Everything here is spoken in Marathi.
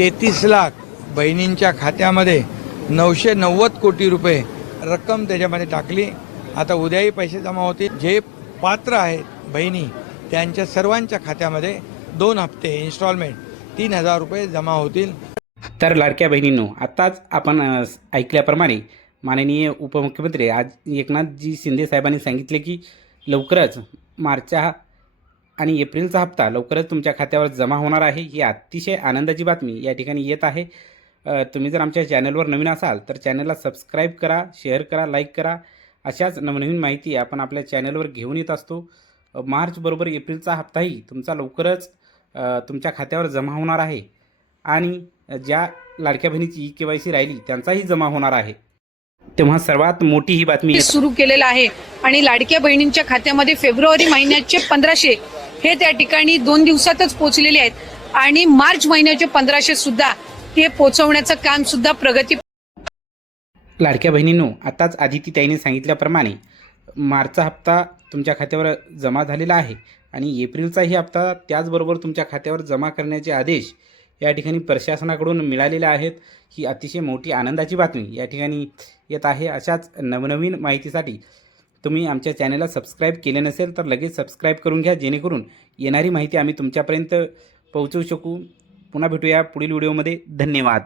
33 लाख बहिणींच्या खात्यामध्ये 990 कोटी रुपये रक्कम त्याच्यामध्ये टाकली। आता उद्याही पैसे जमा होतील। जे पात्र आहेत बहिणी त्यांच्या सर्वांच्या खात्यामध्ये 2 हप्ते इन्स्टॉलमेंट 3000 रुपये जमा होतील। तर लाडक्या बहिणींनो, आताच आपण ऐकल्याप्रमाणे माननीय उपमुख्यमंत्री एकनाथजी शिंदे साहेबांनी सांगितले की लवकरच मार्चचा आणि एप्रिलचा हप्ता लवकरच तुमच्या खात्यावर जमा होणार आहे। ही अतिशय आनंदाची बातमी या ठिकाणी येत आहे। तुम्ही जर आमच्या चॅनलवर नवीन असाल तर चॅनलला सबस्क्राईब करा, शेअर करा, लाईक करा। अशाच नवनवीन माहिती आपण आपल्या चॅनलवर घेऊन येत असतो। मार्च बरोबर एप्रिलचा हप्ताही तुमचा लवकरच तुमच्या खात्यावर जमा होणार आहे आणि ज्या लाडक्या बहिणीची KYC राहिली त्यांचाही जमा होणार आहे। तेव्हा सर्वात मोठी ही बातमी सुरू केलेला आहे आणि लाडक्या बहिणींच्या खात्यामध्ये फेब्रुवारी महिन्याचे 1500 हे त्या ठिकाणी 2 दिवसातच पोहोचलेले आहेत आणि मार्च महिन्याचे 1500 सुद्धा हे पोहोचवण्याचं काम सुद्धा प्रगती। लाडक्या बहिणींनो, आताच आदिती ताईंनी सांगितल्याप्रमाणे मार्चचा हप्ता तुमच्या खात्यावर जमा झालेला आहे आणि एप्रिलचाही हप्ता त्याचबरोबर तुमच्या खात्यावर जमा करण्याचे आदेश या ठिकाणी प्रशासनाकडून मिळालेले आहेत। ही अतिशय मोठी आनंदाची बातमी या ठिकाणी येत आहे। अशाच नवनवीन माहितीसाठी तुम्ही आमच्या चॅनलला सबस्क्राईब केले नसेल तर लगेच सबस्क्राईब करून घ्या, जेणेकरून येणारी माहिती आम्ही तुमच्यापर्यंत पोहोचवू शकू। पुन्हा भेटूया पुढील व्हिडिओमध्ये। धन्यवाद।